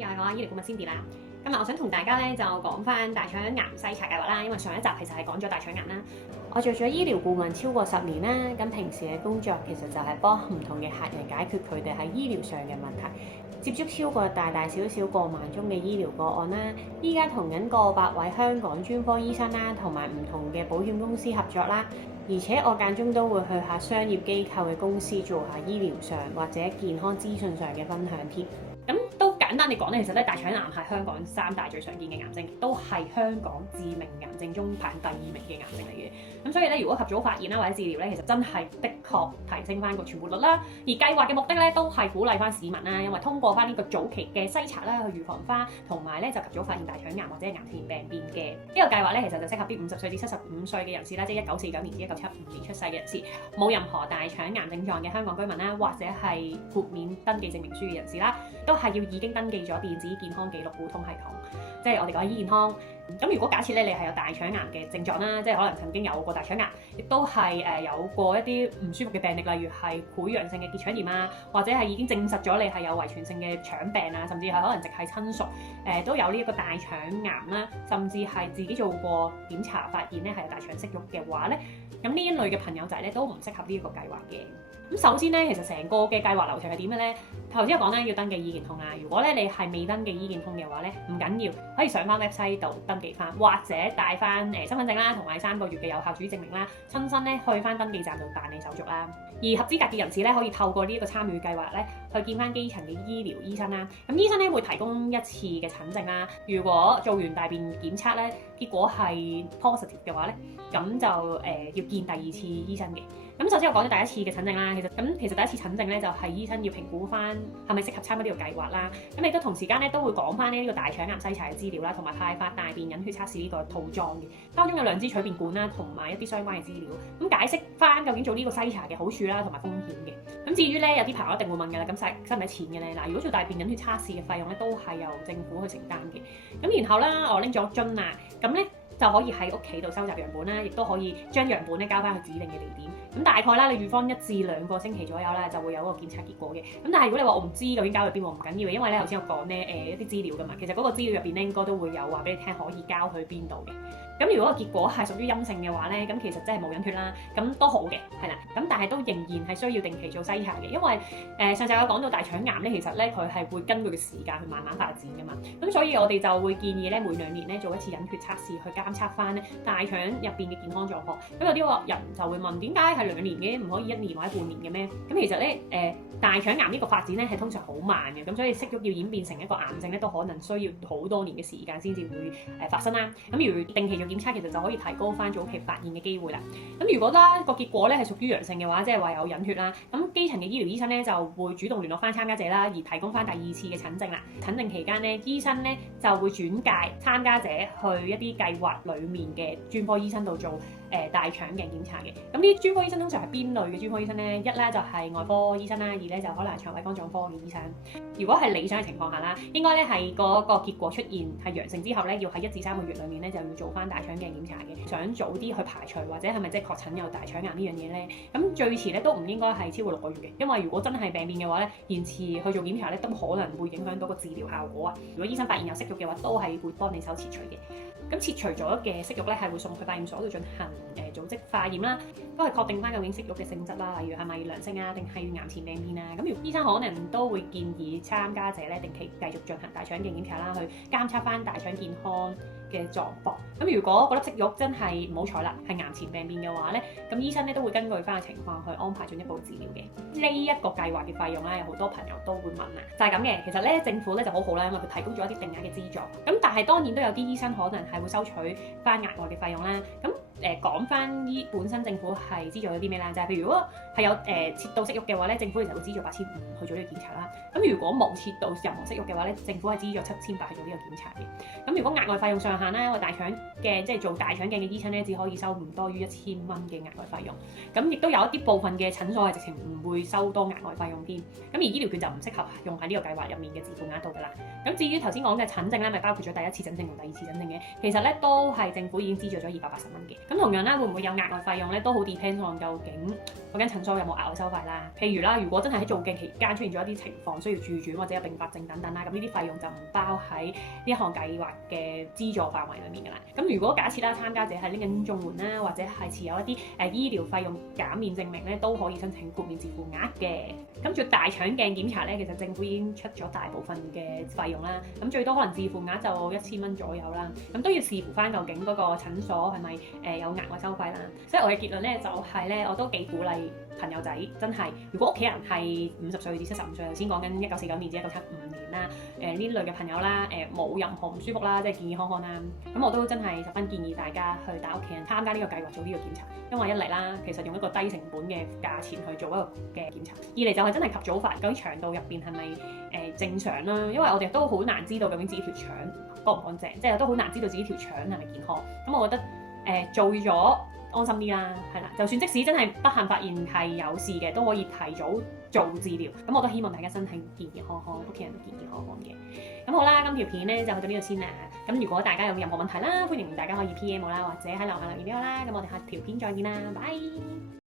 又係我醫療顧問 Cindy 啦。今日我想同大家咧就講翻大腸癌篩查計劃啦，因為上一集其實係講咗大腸癌啦。我做咗醫療顧問超過10年啦，咁平時嘅工作其實就係幫唔同嘅客人解決佢哋喺醫療上嘅問題，接觸超過大大小小過萬宗嘅醫療個案啦。依家同緊過百位香港專科醫生啦，同埋唔同嘅保險公司合作啦。而且我間中都會去下商業機構嘅公司做下醫療上或者健康資訊上嘅分享添。咁都簡單地講咧，其實咧大腸癌係香港3大最常見嘅癌症，都係香港致命癌症中排第2名嘅癌症嚟嘅。咁所以咧，如果及早發現啦或者治療咧，其實真係的確提升翻個存活率啦。而計劃嘅目的咧，都係鼓勵翻市民啦，因為通過翻呢個早期嘅篩查啦，去預防翻，同埋咧就及早發現大腸癌或者係癌前病變嘅呢個計劃咧，其實就適合啲50歲至75歲嘅人士啦，即係1949年至1975年出世嘅人士，冇任何大腸癌症狀嘅香港居民啦，或者係豁免登記證明書嘅人士啦，都係要已經登記咗電子健康記錄互通系統，即係我哋講醫健康。咁如果假設咧你係有大腸癌嘅症狀啦，即係可能曾經有過大腸癌，亦都係有過一啲唔舒服嘅病歷，例如係潰瘍性嘅結腸炎啊，或者係已經證實咗你係有遺傳性嘅腸病啊，甚至係可能直系親屬都有呢一個大腸癌啦，甚至係自己做過檢查發現咧係有大腸息肉嘅話咧，咁呢一類嘅朋友仔咧都唔適合呢一個計劃嘅。咁首先咧，其實成個嘅計劃流程係點嘅咧？頭先我講咧要登記醫健通啦。如果咧你係未登記醫健通嘅話咧，唔緊要，可以上翻 website 度登記翻，或者帶翻身份證啦，同埋3個月嘅有效主義證明啦，親身咧去翻登記站度辦理手續啦。而合資格嘅人士咧，可以透過呢一個參與計劃咧，去見翻基層嘅醫療醫生啦。咁醫生咧會提供1次嘅診症啦。如果做完大便檢測咧，結果係 positive 嘅話咧，咁就要見第2次醫生嘅。咁首先我講咗第1次嘅診症啦，其實第1次診症咧就係醫生要評估翻係咪適合參加呢個計劃啦。咁亦都同時間咧都會講翻呢個大腸癌篩查嘅資料啦，同埋派發大便隱血測試呢個套裝嘅，當中有2支取便管啦，同埋一啲相關嘅資料，咁解釋翻究竟做呢個篩查嘅好處啦，同埋風險嘅。咁至於咧有啲朋友一定會問㗎啦，咁使唔使錢嘅咧？嗱，如果做大便隱血測試嘅費用咧都係由政府去承擔嘅。咁然後啦，我拎咗樽啦，咁咧就可以喺屋企度收集樣本啦，亦都可以將樣本咧交翻去指定嘅地點。咁大概啦，你預方1至2個星期左右啦，就會有個檢測結果嘅。咁但係如果你話我唔知究竟交去邊喎，唔緊要嘅，因為咧頭先我講咧一啲資料㗎嘛，其實嗰個資料入邊咧應該都會有話俾你聽可以交去邊度嘅。咁如果個結果係屬於陰性嘅話咧，咁其實真係冇隱血啦，咁都好嘅，係啦。咁但係都仍然係需要定期做篩查嘅，因為上集有講到大腸癌咧，其實咧佢係會根據個時間去慢慢發展㗎嘛。咁所以我哋就會建議咧每2年咧做1次隱血測試，去監測翻咧大腸入邊嘅健康狀況。咁有啲人就會問點解係2年嘅，唔可以1年或者半年嘅咩？咁其實咧大腸癌呢個發展咧係通常好慢嘅，咁所以息肉要演變成一個癌症咧，都可能需要好多年嘅時間先至會發生啦。咁如定期做檢測，其實就可以提高翻早期發現嘅機會啦。咁如果啦個結果咧係屬於陽性嘅話，即係話有隱血啦，咁基層嘅醫療醫生咧就會主動聯絡翻參加者啦，而提供翻第2次嘅診症啦。診症期間咧，醫生咧就會轉介參加者去一啲計劃裡面嘅專科醫生度做大腸鏡檢查嘅。咁呢啲專科醫生通常係邊類嘅專科醫生咧？一咧就係外科醫生啦，2咧就可能係腸胃肝臟科嘅醫生。如果係理想嘅情況下啦，應該咧係嗰個結果出現係陽性之後咧，要喺1至3個月裡面咧就要做翻大腸鏡檢查嘅。想早啲去排除或者係咪即係確診有大腸癌呢樣嘢咧？咁最遲咧都唔應該係超過6個月嘅，因為如果真係病變嘅話咧，延遲去做檢查咧都可能會影響到個治療效果啊。如果醫生發現有息肉嘅話，都係會幫你手切除嘅。咁切除咗嘅息肉咧係會送去化驗所度進行組織化驗啦，都係確定翻究竟息肉嘅性質啦，例如係咪良性啊，定係癌前病變啊。咁醫生可能都會建議參加者咧定期繼續進行大腸鏡檢查啦，去監測翻大腸健康嘅狀況。咁如果嗰粒息肉真係唔好彩啦，係癌前病變嘅話咧，咁醫生咧都會根據翻個情況去安排進一步治療嘅。呢一個計劃嘅費用咧，有好多朋友都會問啊，就係咁嘅。其實咧政府咧就好好啦，因為佢提供咗一啲定額嘅資助。咁但係當然都有啲醫生可能係會收取翻額外嘅費用啦。咁講翻本身政府係資助咗啲咩啦？就係譬如如果係有切到息肉嘅話咧，政府其實會資助8500去做呢個檢查啦。咁如果冇切到任何息肉嘅話咧，政府係資助7800去做呢個檢查嘅。咁如果額外費用上限咧，因為大腸嘅即係做大腸鏡嘅醫生咧，只可以收唔多於1000蚊嘅額外費用。咁亦都有一啲部分嘅診所係直情唔會收多額外費用添。咁而醫療券就唔適合用喺呢個計劃入面嘅自付額度㗎啦。咁至於頭先講嘅診症咧，咪包括咗第1次診症同第2次診症嘅，其實咧都係政府已經資助咗280蚊嘅。咁同樣啦，會唔會有額外費用咧？都好 depend on 究竟嗰間診所有冇額外收費啦。譬如啦，如果真係喺做嘅期間出現咗一啲情況需要住院或者有併發症等等啦，咁呢啲費用就唔包喺呢一項計劃嘅資助範圍裡面㗎啦。咁如果假設啦，參加者係拎緊綜援啦，或者係持有一啲醫療費用減免證明咧，都可以申請豁免自付額嘅。咁做大腸鏡檢查咧，其實政府已經出咗大部分嘅費用啦。咁最多可能自付額就1000蚊左右啦。咁都要視乎翻究竟嗰個診所係咪有額外收費啦。所以我嘅結論咧就係咧，我都幾鼓勵朋友仔真係，如果屋企人係50歲至75歲，頭先講緊1949年至1975年啦，呢類嘅朋友啦，冇任何唔舒服啦，即係健健康康啦，咁我都真係十分建議大家去帶屋企人參加呢個計劃做呢個檢查，因為一嚟啦，其實用一個低成本嘅價錢去做一個嘅檢查；二嚟就係真係及早發現究竟腸道入邊係咪正常啦，因為我哋都好難知道究竟自己條腸乾唔乾淨，即係都好難知道自己條腸係咪健康。咁我覺得做咗安心啲啦，係啦，就算即使真係不幸發現係有事嘅，都可以提早做治療。咁我都希望大家身體健健康康，屋企人都健健康康嘅。咁好啦，今條片咧就去到呢度先啦。咁如果大家有任何問題啦，歡迎大家可以 PM 我啦，或者喺樓下留言俾我啦。咁我哋下條片再見啦，拜。